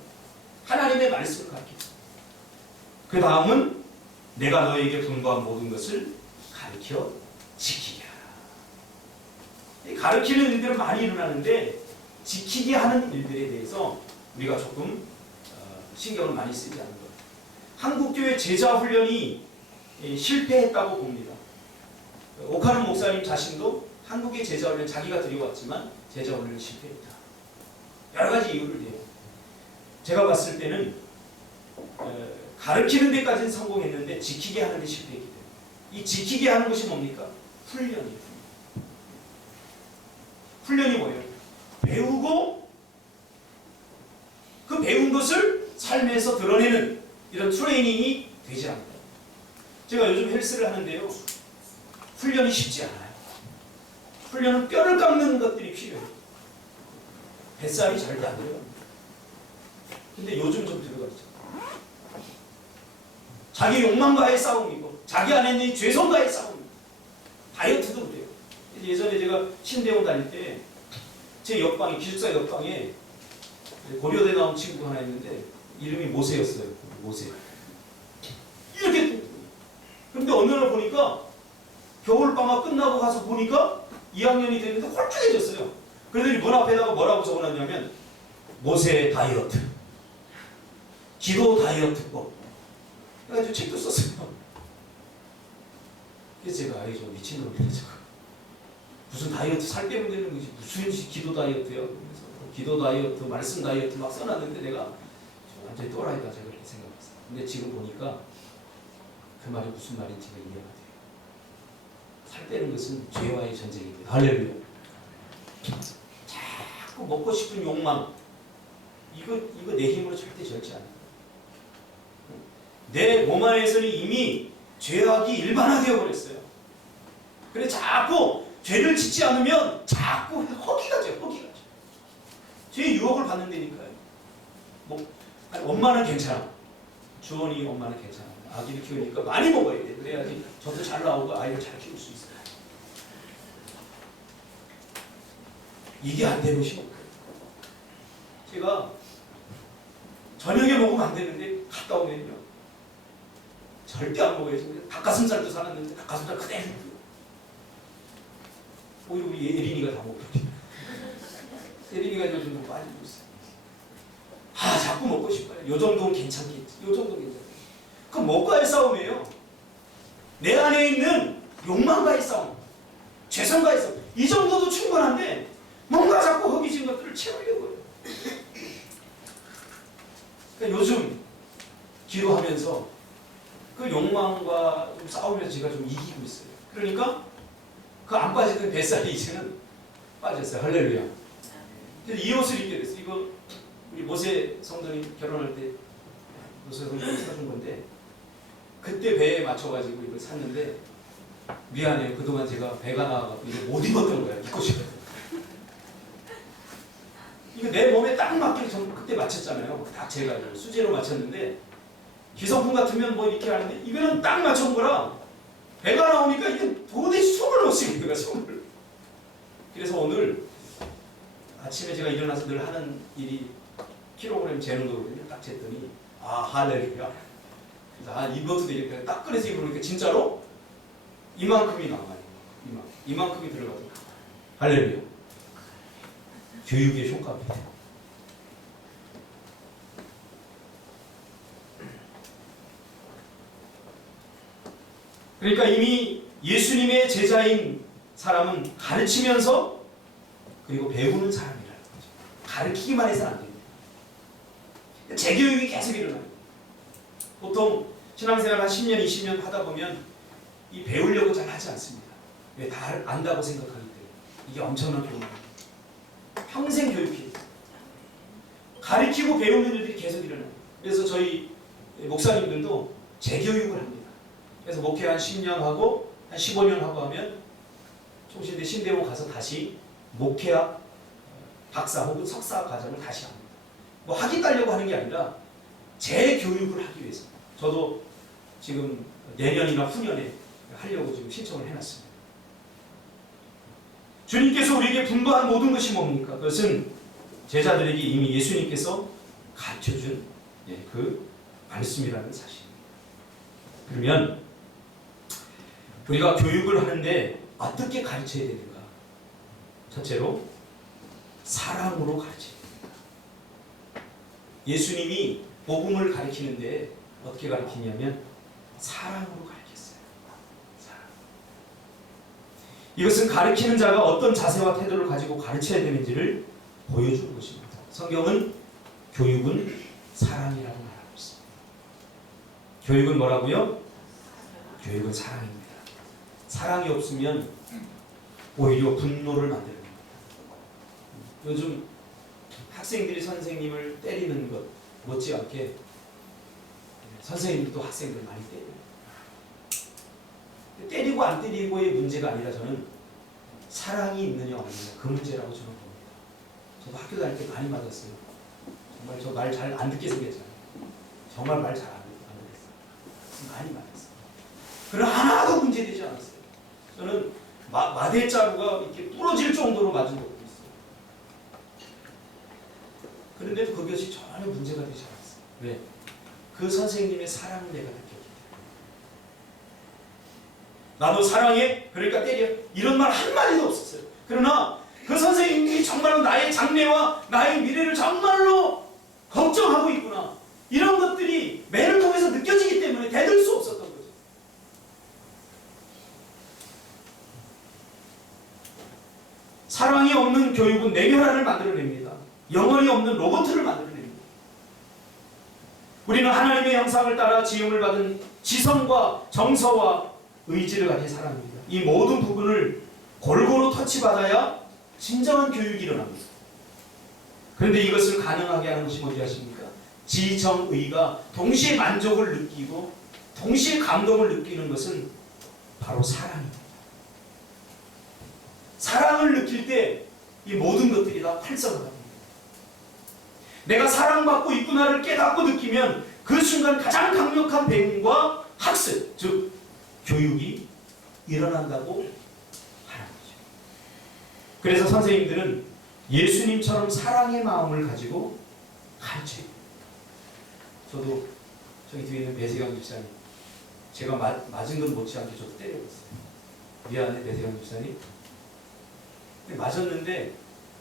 하나님의 말씀을 가르쳐야 됩니다. 그 다음은 내가 너에게 분부한 모든 것을 가르쳐 지키게 하라. 가르치는 일들은 많이 일어나는데 지키게 하는 일들에 대해서 우리가 조금 신경을 많이 쓰지 않는 것. 한국교회 제자 훈련이 실패했다고 봅니다. 오카는 목사님 자신도 한국의 제자 훈련 자기가 들여왔지만 제자 훈련이 실패했다. 여러 가지 이유를 대요. 제가 봤을 때는 가르치는 데까지는 성공했는데 지키게 하는 데 실패했기 때문에. 이 지키게 하는 것이 뭡니까? 훈련이에요. 훈련이 뭐예요? 배우고 그 배운 것을 삶에서 드러내는 이런 트레이닝이 되지 않는다. 제가 요즘 헬스를 하는데요. 훈련이 쉽지 않아요. 훈련은 뼈를 깎는 것들이 필요해요. 뱃살이 절대 안 돼요. 근데 요즘 좀 들어가죠. 자기 욕망과의 싸움이고 자기 안에 있는 죄성과의 싸움이고 다이어트도 그래요. 예전에 제가 신대원 다닐 때 제 옆방에 기숙사 옆방에 고려대 나온 친구가 하나 있는데 이름이 모세였어요. 모세. 이렇게. 근데 어느 날 보니까 겨울방학 끝나고 가서 보니까 2학년이 됐는데 홀쭉해졌어요. 그러더니 문 앞에다가 뭐라고 적어놨냐면 모세 다이어트, 기도 다이어트법. 그래가지고 책도 썼어요. 그래서 제가 아이 좀 미친놈이네 저거. 무슨 다이어트 살 빼면 되는 거지 무슨 기도 다이어트야. 그래서 기도 다이어트, 말씀 다이어트 막 써놨는데 내가 완전히 또라이다 제가 그렇게 생각했어요. 근데 지금 보니까 그 말이 무슨 말인지가 이해가 돼요. 살 빼는 것은 죄와의 전쟁입니다. 할렐루야. 자꾸 먹고 싶은 욕망, 이거 내 힘으로 절대 절지 않아요. 내 몸 안에서는 이미 죄악이 일반화되어 버렸어요. 그래 자꾸 죄를 짓지 않으면 자꾸 허기가 져요. 허기가 져. 죄의 유혹을 받는다니까요. 뭐 아니, 엄마는 괜찮아. 주원이 엄마는 괜찮아. 아기를 키우니까 많이 먹어야 돼. 그래야지 저도 잘 나오고 아이를 잘 키울 수 있어요. 이게 안 되는 시간. 제가 저녁에 먹으면 안 되는데 갔다 오면요 절대 안 먹어야지. 닭가슴살도 사놨는데 닭가슴살 그대로 오히려 우리 예린이가 다 먹거든요. 예린이가 요즘 뭐 빠지고 있어요. 아 자꾸 먹고 싶어요. 요 정도는 괜찮겠지. 요 정도는 괜찮겠지. 그럼 뭐과의 싸움이에요? 내 안에 있는 욕망과의 싸움, 죄성과의 싸움. 이 정도도 충분한데 뭔가 자꾸 허기진 것들을 채우려고 해요. 그러니까 요즘 기도하면서 그 욕망과 좀 싸우면서 제가 좀 이기고 있어요. 그러니까 그 안 빠지던 뱃살이 이제는 빠졌어요. 할렐루야. 그래서 이 옷을 입게 됐어요. 이거 우리 모세 성도님 결혼할 때 모세 성도님 사준 건데 그때 배에 맞춰가지고 이걸 샀는데 미안해요. 그동안 제가 배가 나와가지고 이거 못 입었던 거야. 입고 싶어요. 이거 내 몸에 딱 맞게 전 그때 맞췄잖아요. 딱 제가 수제로 맞췄는데 기성품 같으면 뭐 이렇게 하는데 이거는 딱 맞춘 거라 배가 나오니까 이게 도대체 숨을 못 쉬는 거야. 숨을. 그래서 오늘 아침에 제가 일어나서 늘 하는 일이 킬로그램 재는 거거든요. 딱 쟀더니 아 할렐루야. 그래서 아 입어도 되겠다. 딱 꺼내서 입으니까 진짜로 이만큼이 나와요. 이만큼이 들어가더라고요. 할렐루야. 교육의 효과입니다. 그러니까 이미 예수님의 제자인 사람은 가르치면서 그리고 배우는 사람이라는 거죠. 가르치기만 해서는 안 됩니다. 재교육이 계속 일어나요. 보통 신앙생활 한 10년, 20년 하다 보면 이 배우려고 잘 하지 않습니다. 왜? 다 안다고 생각하기 때문에. 이게 엄청난 교육입니다. 평생 교육해요. 가르치고 배우는 일들이 계속 일어나요. 그래서 저희 목사님들도 재교육을 합니다. 그래서 목회 한 10년 하고 한 15년 하고 하면 총신대 신대원 가서 다시 목회학 박사 혹은 석사 과정을 다시 합니다. 뭐 학위 따려고 하는 게 아니라 재교육을 하기 위해서. 저도 지금 내년이나 후년에 하려고 지금 신청을 해놨습니다. 주님께서 우리에게 분부한 모든 것이 뭡니까? 그것은 제자들에게 이미 예수님께서 가르쳐준 그 말씀이라는 사실입니다. 그러면 우리가 교육을 하는데 어떻게 가르쳐야 되는가? 첫째로 사랑으로 가르쳐야 됩니다. 예수님이 복음을 가르치는데 어떻게 가르치냐면 사랑으로 가르쳤어요. 사랑. 이것은 가르치는 자가 어떤 자세와 태도를 가지고 가르쳐야 되는지를 보여주는 것입니다. 성경은 교육은 사랑이라고 말하고 있습니다. 교육은 뭐라고요? 교육은 사랑입니다. 사랑이 없으면 오히려 분노를 만듭니다. 요즘 학생들이 선생님을 때리는 것 못지않게 선생님도 학생들 많이 때려요. 때리고 안 때리고의 문제가 아니라 저는 사랑이 있느냐 없느냐 그 문제라고 저는 봅니다. 저도 학교 다닐 때 많이 맞았어요. 정말 저 말 잘 안 듣게 생겼잖아요. 정말 말 잘 안 듣겠어요. 많이 맞았어요. 그러나 하나도 문제되지 않았어요. 저는 마대자루가 이렇게 부러질 정도로 맞은 적도 있어요. 그런데도 그것이 전혀 문제가 되지 않았어요. 왜? 그 선생님의 사랑을 내가 느꼈기 때문에. 나도 사랑해? 그러니까 때려? 이런 말 한마디도 없었어요. 그러나 그 선생님이 정말로 나의 장래와 나의 미래를 정말로 걱정하고 있구나. 이런 것들이 매를 통해서 느껴지기 때문에 대들 수 없었던 거죠. 사랑이 없는 교육은 내면화를 만들어냅니다. 영혼이 없는 로봇을 만들어냅니다. 우리는 하나님의 형상을 따라 지음을 받은 지성과 정서와 의지를 가진 사람입니다. 이 모든 부분을 골고루 터치받아야 진정한 교육이 일어납니다. 그런데 이것을 가능하게 하는 것이 뭔지 아십니까? 지정의가 동시에 만족을 느끼고 동시에 감동을 느끼는 것은 바로 사랑입니다. 사랑을 느낄 때 이 모든 것들이 다 활성화됩니다. 내가 사랑받고 있구나를 깨닫고 느끼면 그 순간 가장 강력한 배움과 학습, 즉 교육이 일어난다고 하는 거죠. 그래서 선생님들은 예수님처럼 사랑의 마음을 가지고 가르쳐요. 저도 저기 뒤에 있는 배세경 집사님, 제가 맞은 건 못지않게 저도 때려봤어요. 미안해 배세경 집사님. 맞았는데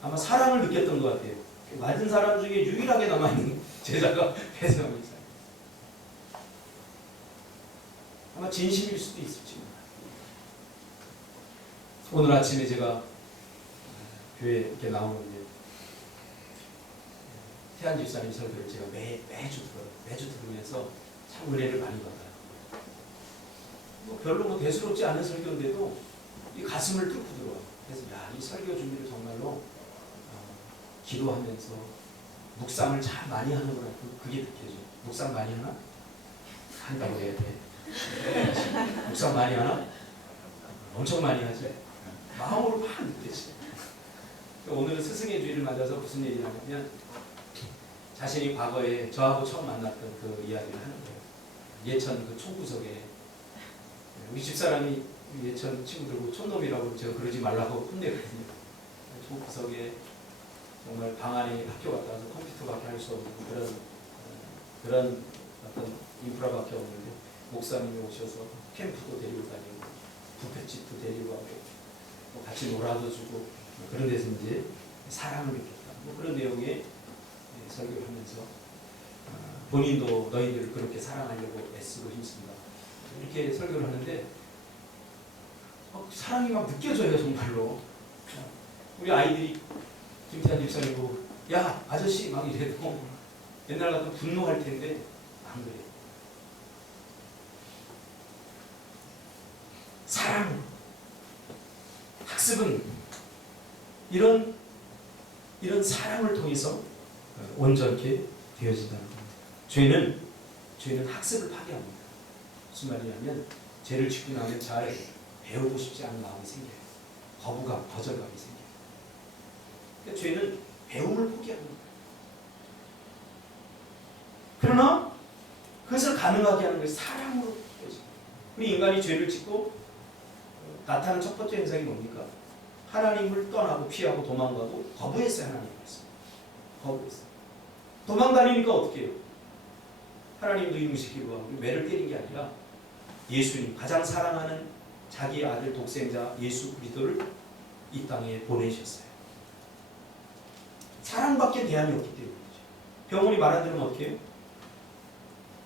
아마 사랑을 느꼈던 것 같아요. 맞은 사람 중에 유일하게 남아있는 제자가 배세경 집사님. 아마 진심일 수도 있을지 몰라요. 오늘 아침에 제가 교회에 이렇게 나오는데 태안 집사님 설교를 제가 매주 들으면서 참 은혜를 많이 받아요. 별로 대수롭지 않은 설교인데도 이 가슴을 뚫고 들어와요. 그래서 이 설교 준비를 정말로 기도하면서 묵상을 참 많이 하는구나. 그게 느껴져요. 묵상 많이 하나? 한다고 해야 돼. 묵상 많이 하나? 엄청 많이 하지. 마음으로 막 느껴져요. 오늘은 스승의 주일을 맞아서 무슨 얘기를 하냐면 자신이 과거에 저하고 처음 만났던 그 이야기를 하는 거예요. 예천 그 총구석에 우리 집사람이 예천 친구들 촌놈이라고 제가 그러지 말라고 혼내거든요. 총구석에 정말 방 안에 학교 갔다 와서 컴퓨터밖에 할 수 없는 그런 어떤 인프라밖에 없는데 목사님이 오셔서 캠프도 데리고 다니고 부페집도 데리고 가고 같이 놀아도 주고 그런 데서 이제 사랑을 느꼈다. 그런 내용의 설교를 하면서 본인도 너희들을 그렇게 사랑하려고 애쓰고 힘쓴다. 이렇게 설교를 하는데 사랑이 막 느껴져요. 정말로. 우리 아이들이 김태한 집사님 보고 야 아저씨 막 이래도 옛날 같으면 분노할 텐데 안 그래요. 사랑, 학습은 이런 사랑을 통해서 온전케 되어진다는 겁니다. 죄는 학습을 파괴합니다. 무슨 말이냐면 죄를 짓고 나면 잘 배우고 싶지 않은 마음이 생겨요. 거부감, 거절감이 생겨요. 그러니까 죄는 배움을 포기합니다. 그러나 그것을 가능하게 하는 것이 사랑으로 되어집니다. 우리 인간이 죄를 짓고 나타나는 첫 번째 현상이 뭡니까? 하나님을 떠나고 피하고 도망가고 거부했어요. 하나님을 거부했어요. 도망다니니까 어떻게 해요? 하나님도 이루시기로 하고 매를 때린 게 아니라 예수님, 가장 사랑하는 자기 아들 독생자 예수 그리스도를 이 땅에 보내셨어요. 사랑밖에 대안이 없기 때문이죠. 병원이 말 안 들으면 어떻게 해요?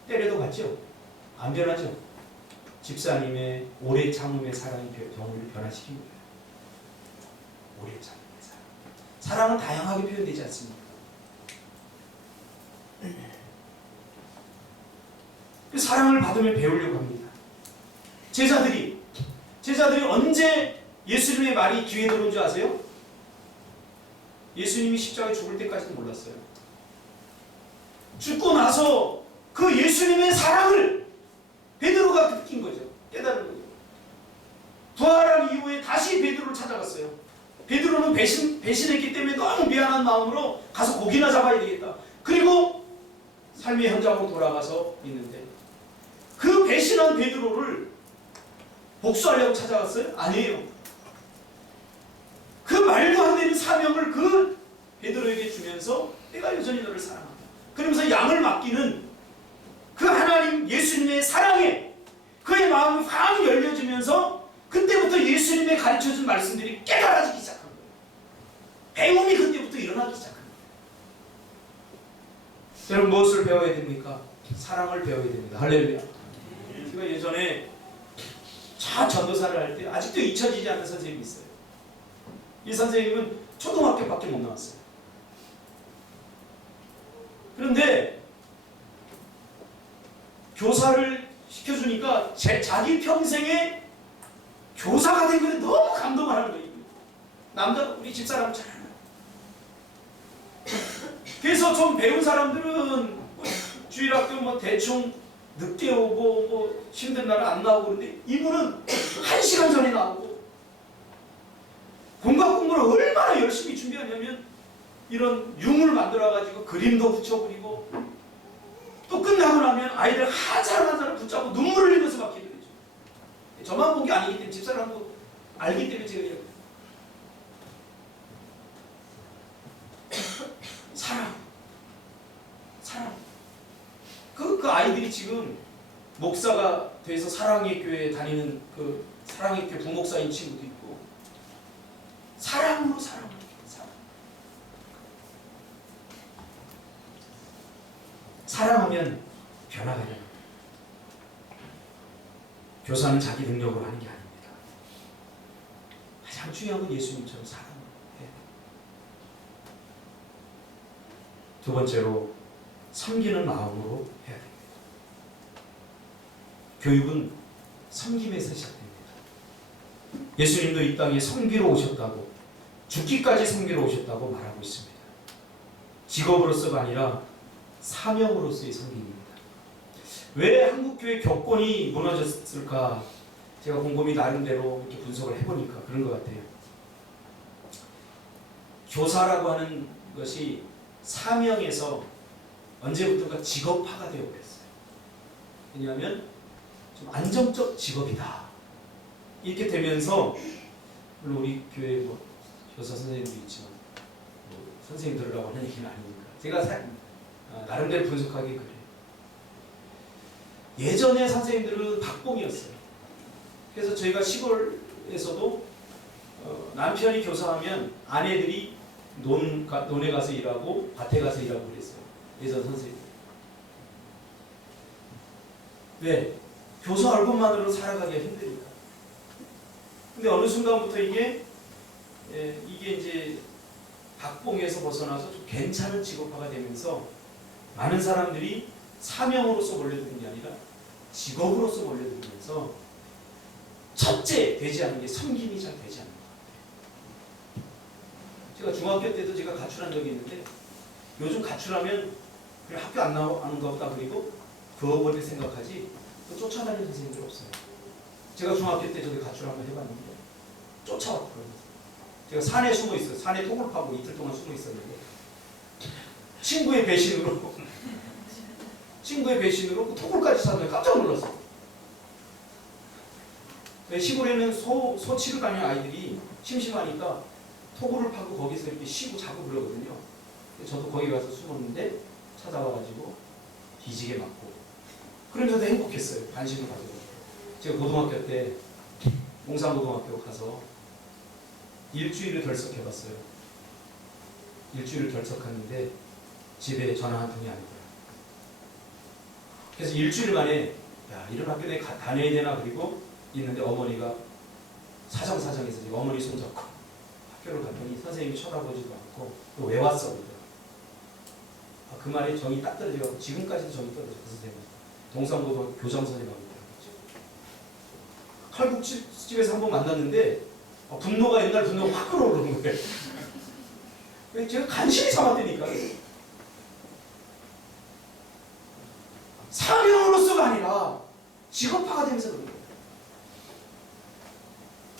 때려도 갔죠? 안 변하죠? 집사님의 오래 참음의 사랑이 병원을 변화시킨 거예요. 오래 참음의 사랑. 사랑은 다양하게 표현되지 않습니까? 그 사랑을 받으면 배우려고 합니다. 제자들이 언제 예수님의 말이 귀에 들어온 줄 아세요? 예수님이 십자가에 죽을 때까지도 몰랐어요. 죽고 나서 그 예수님의 사랑을 베드로가 느낀 거죠. 깨달은 거죠. 부활한 이후에 다시 베드로를 찾아갔어요. 베드로는 배신했기 때문에 너무 미안한 마음으로 가서 고기나 잡아야 되겠다. 그리고 삶의 현장으로 돌아가서 있는데 그 배신한 베드로를 복수하려고 찾아갔어요? 아니에요. 그 말도 안 되는 사명을 그 베드로에게 주면서 내가 여전히 너를 사랑한다. 그러면서 양을 맡기는 그 하나님 예수님의 사랑에 그의 마음이 확 열려지면서 그때부터 예수님의 가르쳐준 말씀들이 깨달아지기 시작한 거예요. 배움이 그때부터 일어나기 시작한 거예요. 여러분 무엇을 배워야 됩니까? 사랑을 배워야 됩니다. 할렐루야. 제가 예전에 차 전도사를 할 때 아직도 잊혀지지 않는 선생님이 있어요. 이 선생님은 초등학교밖에 못 나왔어요. 그런데 교사를 시켜주니까 자기 평생에 교사가 된 거에 너무 감동을 하는 거예요. 남자 우리 집사람 잘 알아요. 그래서 좀 배운 사람들은 주일학교 뭐 대충 늦게 오고 뭐 힘든 날은 안 나오고 그런데 이분은 1시간 전에 나오고 공각 공부를 얼마나 열심히 준비하냐면 이런 융을 만들어 가지고 그림도 붙여버리고 또 끝나고 나면 아이들 한 사람 한 사람 붙잡고 눈물을 흘리면서 막 기도해줘. 저만 본 게 아니기 때문에 집사람도 알기 때문에 제가 이렇게 사랑 그 아이들이 지금 목사가 돼서 사랑의 교회에 다니는 그 사랑의 교회 부목사인 친구도 있고 사랑으로 사랑. 사랑하면 변화가 돼요. 교사는 자기 능력으로 하는 게 아닙니다. 가장 중요한 건 예수님처럼 사랑을 해야 돼요. 두 번째로 섬기는 마음으로 해야 됩니다. 교육은 섬김에서 시작됩니다. 예수님도 이 땅에 섬기러 오셨다고 죽기까지 섬기러 오셨다고 말하고 있습니다. 직업으로서가 아니라 사명으로서의 섬김입니다. 왜 한국교회 교권이 무너졌을까? 제가 곰곰이 나름대로 이렇게 분석을 해보니까 그런 것 같아요. 교사라고 하는 것이 사명에서 언제부턴가 직업화가 되어버렸어요. 왜냐하면 좀 안정적 직업이다. 이렇게 되면서 물론 우리 교회 뭐 교사 선생님도 있지만 뭐 선생님 들으라고 하는 얘기는 아니니까 제가 나름대로 분석하기 그래요. 예전에 선생님들은 박봉이었어요. 그래서 저희가 시골에서도 남편이 교사하면 아내들이 논에 가서 일하고 밭에 가서 일하고 그랬어요. 예전 선생님. 왜? 교사 얼굴만으로 살아가기가 힘드니까. 근데 어느 순간부터 이게 이제 박봉에서 벗어나서 좀 괜찮은 직업화가 되면서 많은 사람들이 사명으로서 몰려드는 게 아니라 직업으로서 몰려들면서 첫째 되지 않는 게 섬김이 잘 되지 않는 것 같아요. 제가 중학교 때도 제가 가출한 적이 있는데 요즘 가출하면 그래 학교 안 나오는 것보다 그리고 그거를 생각하지 또 쫓아다니는 선생님들 없어요. 제가 중학교 때 저도 가출 한번 해봤는데 쫓아왔거든요. 제가 산에 숨어 있어요. 산에 톡을 파고 이틀 동안 숨어 있었는데 친구의 배신으로 그 톡을까지 찾아서 깜짝 놀랐어요. 시골에는 소치를 가는 아이들이 심심하니까 토굴을 파고 거기서 이렇게 쉬고 자고 그러거든요. 저도 거기 가서 숨었는데 찾아와가지고 뒤지게 맞고 그러면서도 행복했어요. 관심을 가지고. 제가 고등학교 때 몽산고등학교 가서 일주일을 결석해봤어요. 일주일을 결석했는데 집에 전화 한 통이 아니더라. 그래서 일주일 만에 야 이런 학교 내가 다녀야 되나 그리고 있는데 어머니가 사정사정해서 어머니 손잡고 학교를 갔더니 선생님이 쳐다보지도 않고 또 왜 왔어? 그러더라고요. 그 말에 정이 딱 떨어져서 지금까지도 정이 떨어져요. 그 선생님. 동산고등학교 교장선생님하고 있더라고요. 칼국수집에서 한번 만났는데 분노가 옛날 분노가 확 끌어오르는 거예요. 제가 간신히 참았다니까. 사명으로서가 아니라 직업화가 되면서 그런 거예요.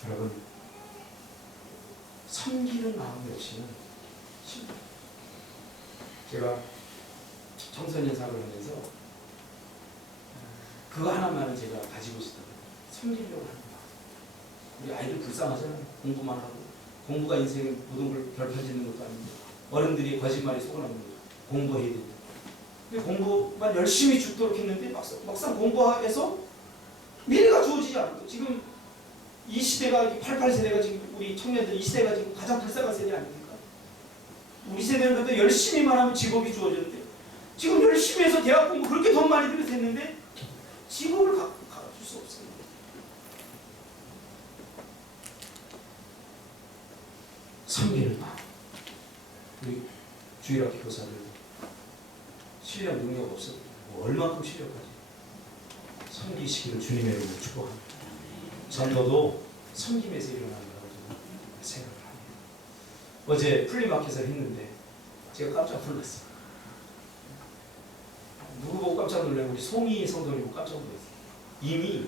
여러분, 섬기는 마음이 없이는 쉽니다. 제가 청소년 사업을 하면서 그거 하나만은 제가 가지고 있었던 거예요. 섬기려고 하는 마음. 우리 아이들 불쌍하잖아요. 공부만 하고. 공부가 인생의 모든 걸 결펴짓는 것도 아닌데 어른들이 거짓말에 속아나는 거죠. 공부해야 된다. 근데 공부만 열심히 죽도록 했는데 막상 공부해서 미래가 주어지지 않고 지금 이 시대가 88세대가 지금 우리 청년들 이 시대가 지금 가장 불쌍한 세대 아닙니까? 우리 세대는 그래도 열심히만 하면 직업이 주어지는데 지금 열심히 해서 대학 공부 그렇게 돈 많이 들여서 했는데 직업을 가질 수 없어요. 섬기는 마음. 우리 주일학교 교사들 실력 능력 없어도 얼마큼 실력까지 섬기시기를 주님의 이름으로 축복합니다. 전도도 섬김에서 일어나는 거라고 생각을 합니다. 어제 플리마켓을 했는데 제가 깜짝 놀랐어요. 누구 보고 깜짝 놀래요? 우리 송이 성도님 보고 깜짝 놀랐어요. 이미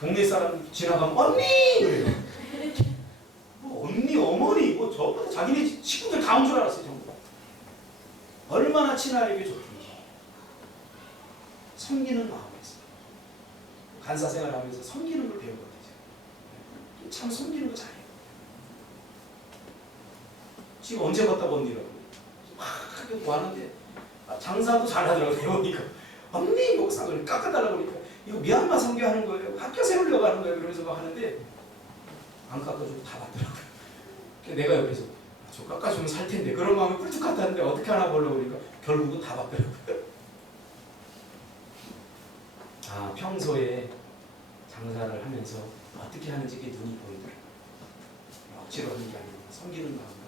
동네 사람 지나가면 언니! 그래요. 뭐 언니, 어머니, 뭐 저보다 자기네 친구들 다 온 줄 알았어요. 전부. 얼마나 친화력이 좋든지 섬기는 마음에서 간사 생활하면서 섬기는 걸 배운 것 같아요. 참 섬기는 거 잘해요. 지금 언제 갔다 온 일이라고 막 왔는데 장사도 잘하더라고요. 배우니까 언니 목상을 깎아달라고 그러니까 이거 미얀마 선교하는 거예요. 학교 세우려고 하는 거예요. 그러면서 막 하는데 안 깎아주고 다 받더라고요. 내가 옆에서 저 깎아주면 살 텐데 그런 마음이 꿀뚝 같았는데 어떻게 하나 보려고 그러니까 결국은 다 받더라고요. 아, 평소에 장사를 하면서 어떻게 하는지 그게 눈이 보이더라고요. 억지로 하는 게 아니고 섬기는 마음과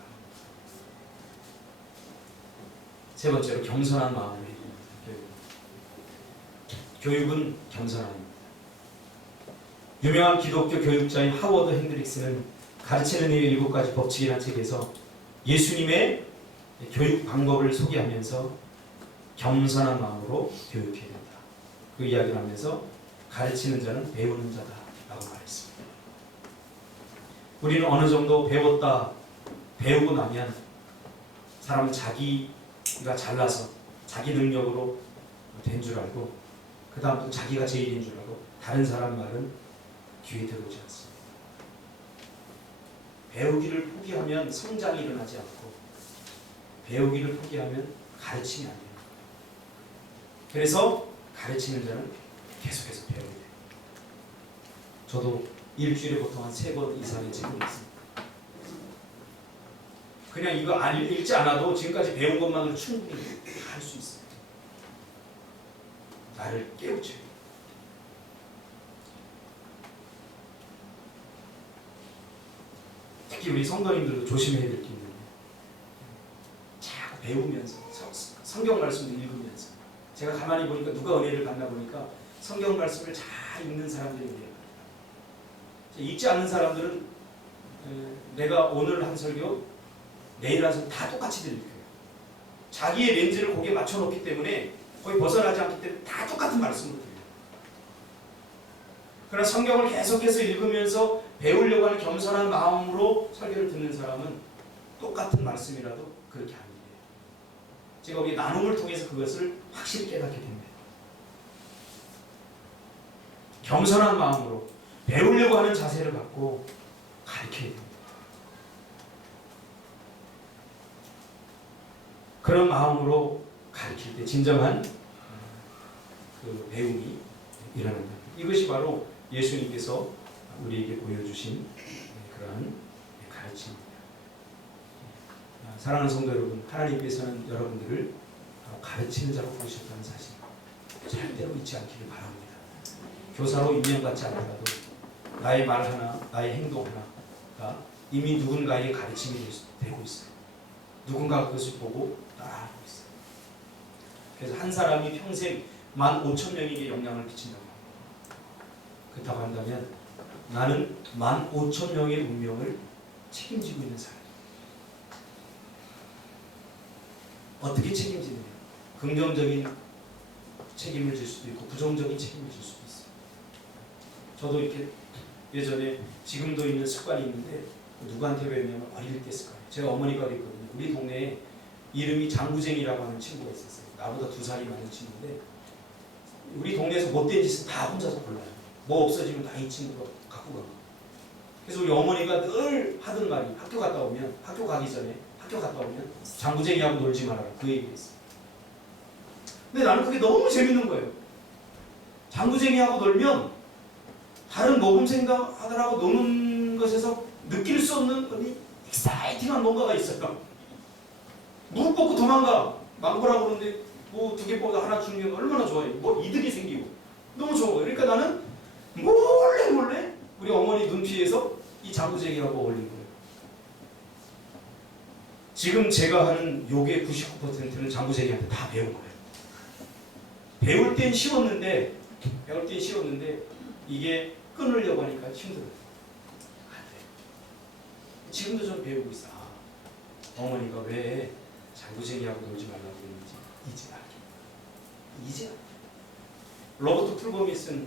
세 번째로 겸손한 마음을 해줍니다. 교육은 겸손함입니다. 유명한 기독교 교육자인 하워드 핸드릭스는 가르치는 이의 7가지 법칙이라는 책에서 예수님의 교육 방법을 소개하면서 겸손한 마음으로 교육해야 된다. 그 이야기를 하면서 가르치는 자는 배우는 자다라고 말했습니다. 우리는 어느 정도 배웠다, 배우고 나면 사람은 자기가 잘나서 자기 능력으로 된 줄 알고 그 다음 또 자기가 제일인 줄 알고 다른 사람 말은 귀에 들어오지 않습니다. 배우기를 포기하면 성장이 일어나지 않고 배우기를 포기하면 가르침이 안 돼요. 그래서 가르치는 자는 계속해서 배워야 돼요. 저도 일주일에 보통 한 3번 이상의 책을 읽습니다. 그냥 이거 읽지 않아도 지금까지 배운 것만으로 충분히 할 수 있어요. 나를 깨우쳐요. 특히 우리 성도님들도 조심해야 될 게 있는데 자꾸 배우면서 성경 말씀도 읽으면서 제가 가만히 보니까 누가 은혜를 받나 보니까 성경 말씀을 잘 읽는 사람들이 은혜를 받아요. 읽지 않는 사람들은 내가 오늘 한 설교 내일 한 설교 다 똑같이 들릴 거예요. 자기의 렌즈를 거기에 맞춰놓기 때문에 거의 벗어나지 않기 때문에 다 똑같은 말씀을 들려요. 그러나 성경을 계속해서 읽으면서 배우려고 하는 겸손한 마음으로 설교를 듣는 사람은 똑같은 말씀이라도 그렇게 안 돼요. 제가 우리 나눔을 통해서 그것을 확실히 깨닫게 됩니다. 겸손한 마음으로 배우려고 하는 자세를 갖고 가르쳐야 됩니다. 그런 마음으로 가르칠 때 진정한 그 배움이 일어난다. 이것이 바로 예수님께서 우리에게 보여주신 그러한 가르침입니다. 사랑하는 성도 여러분, 하나님께서는 여러분들을 가르치는 자로 부르셨다는 사실 절대로 잊지 않기를 바랍니다. 교사로 임명받지 않더라도 나의 말 하나, 나의 행동 하나가 이미 누군가에게 가르침이 되고 있어요. 누군가가 그것을 보고 따라하고 있어요. 그래서 한 사람이 평생 15,000명에게 영향을 끼친다고 합니다. 그렇다고 한다면 나는 15,000명의 운명을 책임지고 있는 사람이에요. 어떻게 책임지느냐? 긍정적인 책임을 질 수도 있고 부정적인 책임을 질 수도 있어요. 저도 이렇게 예전에 지금도 있는 습관이 있는데 누구한테 배웠냐면 어릴 때 습관. 제가 어머니가 그랬거든요. 우리 동네에 이름이 장구쟁이라고 하는 친구가 있었어요. 나보다 2살이 많은 친구인데 우리 동네에서 못된 짓은 다 혼자서 골라요. 뭐 없어지면 다 이 친구가 갖고 가고. 그래서 우리 어머니가 늘 하던 말이 학교 갔다 오면 학교 가기 전에 학교 갔다 오면 장구쟁이하고 놀지 말아라 그 얘기했어요. 근데 나는 그게 너무 재밌는 거예요. 장구쟁이하고 놀면 다른 모범생들하고 노는 것에서 느낄 수 없는 익사이팅한 뭔가가 있어요. 무릎 꿇고 도망가. 망고라고 그러는데 뭐 2개 뽑아서 하나 주는 게 얼마나 좋아요. 뭐 이득이 생기고 너무 좋은 거예요. 그러니까 나는 몰래 우리 어머니 눈피해서 이 장구쟁이하고 어울린 거예요. 지금 제가 하는 욕의 99%는 장구쟁이한테 다 배운 거예요. 배울 땐 쉬웠는데 이게 끊으려고 하니까 힘들어요. 안 돼요. 지금도 좀 배우고 있어요. 어머니가 왜 장구쟁이하고 놀지 말라고 했는지 이제 알게. 이제 알게. 로버트 풀범이 쓴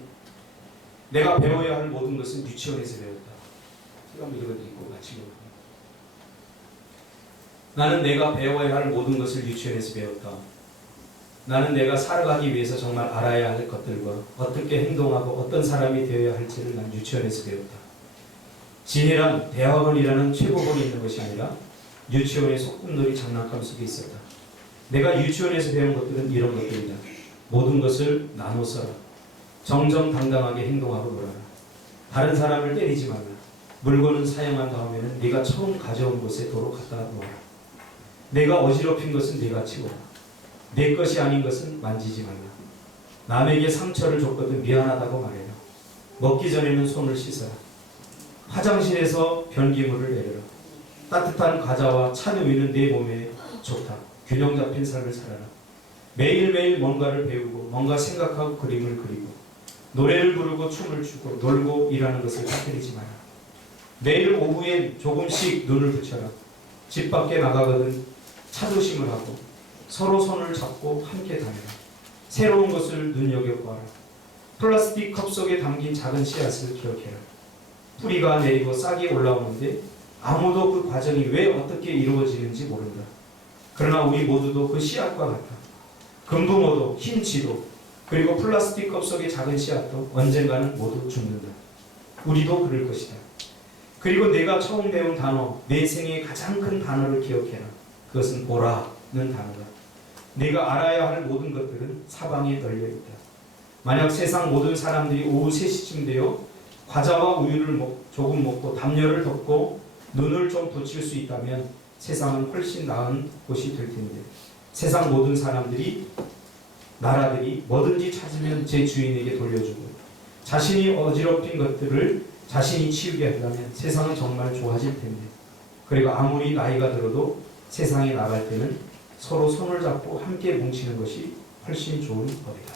내가 배워야 할 모든 것은 유치원에서 배웠다. 제가 한번 읽어드리고 같이 읽어볼게요. 나는 내가 배워야 할 모든 것을 유치원에서 배웠다. 나는 내가 살아가기 위해서 정말 알아야 할 것들과 어떻게 행동하고 어떤 사람이 되어야 할지를 난 유치원에서 배웠다. 지혜란 대학원이라는 최고본이 있는 것이 아니라 유치원의 소꿉놀이 장난감 속에 있었다. 내가 유치원에서 배운 것들은 이런 것들이다. 모든 것을 나눠 써라. 정정당당하게 행동하고 놀아라. 다른 사람을 때리지 말라. 물건은 사용한 다음에는 네가 처음 가져온 곳에 도로 갖다 놓아라. 내가 어지럽힌 것은 네가 치워라. 내 것이 아닌 것은 만지지 말라. 남에게 상처를 줬거든 미안하다고 말해라. 먹기 전에는 손을 씻어라. 화장실에서 변기물을 내려라. 따뜻한 과자와 찬우유는 내 몸에 좋다. 균형 잡힌 삶을 살아라. 매일매일 뭔가를 배우고 뭔가 생각하고 그림을 그리고 노래를 부르고 춤을 추고 놀고 일하는 것을 빠뜨리지 마라. 매일 오후엔 조금씩 눈을 붙여라. 집 밖에 나가거든 차조심을 하고 서로 손을 잡고 함께 다녀라. 새로운 것을 눈여겨보아라. 플라스틱 컵 속에 담긴 작은 씨앗을 기억해라. 뿌리가 내리고 싹이 올라오는데 아무도 그 과정이 왜 어떻게 이루어지는지 모른다. 그러나 우리 모두도 그 씨앗과 같아. 금붕어도 흰쥐도 그리고 플라스틱 컵 속의 작은 씨앗도 언젠가는 모두 죽는다. 우리도 그럴 것이다. 그리고 내가 처음 배운 단어, 내 생의 가장 큰 단어를 기억해라. 그것은 보라는 단어다. 내가 알아야 할 모든 것들은 사방에 널려 있다. 만약 세상 모든 사람들이 오후 3시쯤 되어 과자와 우유를 조금 먹고 담요를 덮고 눈을 좀 붙일 수 있다면 세상은 훨씬 나은 곳이 될 텐데 세상 모든 사람들이 나라들이 뭐든지 찾으면 제 주인에게 돌려주고 자신이 어지럽힌 것들을 자신이 치우게 한다면 세상은 정말 좋아질 텐데 그리고 아무리 나이가 들어도 세상에 나갈 때는 서로 손을 잡고 함께 뭉치는 것이 훨씬 좋은 법이다.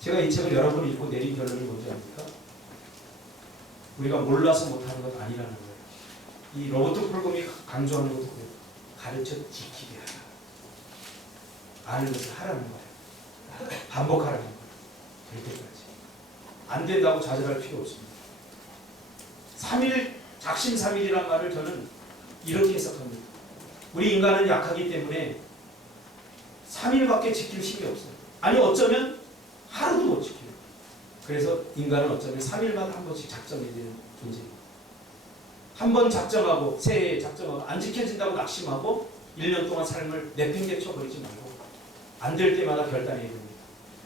제가 이 책을 여러 번 읽고 내린 결론이 뭔지 압니까? 우리가 몰라서 못하는 것 아니라는 거예요. 이 로버트 풀범이 강조하는 것도 그래요. 가르쳐 지키게 하라. 아는 것을 하라는 거예요. 반복하라는 거예요. 될 때까지. 안 된다고 좌절할 필요 없습니다. 3일, 작심삼일이란 말을 저는 이렇게 해석합니다. 우리 인간은 약하기 때문에 3일밖에 지킬 힘이 없어요. 아니 어쩌면 하루도 못 지켜요. 그래서 인간은 어쩌면 3일마다 한 번씩 작정해야 되는 존재입니다. 한 번 작정하고 새해에 작정하고 안 지켜진다고 낙심하고 1년 동안 삶을 내팽개쳐 버리지 말고 안 될 때마다 결단해야 됩니다.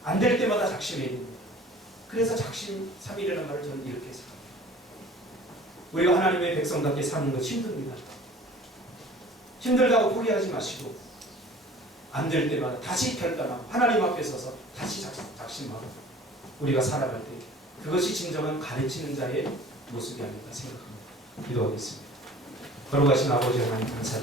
안 될 때마다 작심해야 됩니다. 그래서 작심 3일이라는 말을 저는 이렇게 해석합니다. 우리가 하나님의 백성답게 사는 것 힘듭니다. 힘들다고 포기하지 마시고 안 될 때마다 다시 결단하고 하나님 앞에 서서 다시 작심하고 우리가 살아갈 때 그것이 진정한 가르치는 자의 모습이 아닐까 생각합니다. 기도하겠습니다. 걸어가신 아버지 하나님 감사합니다.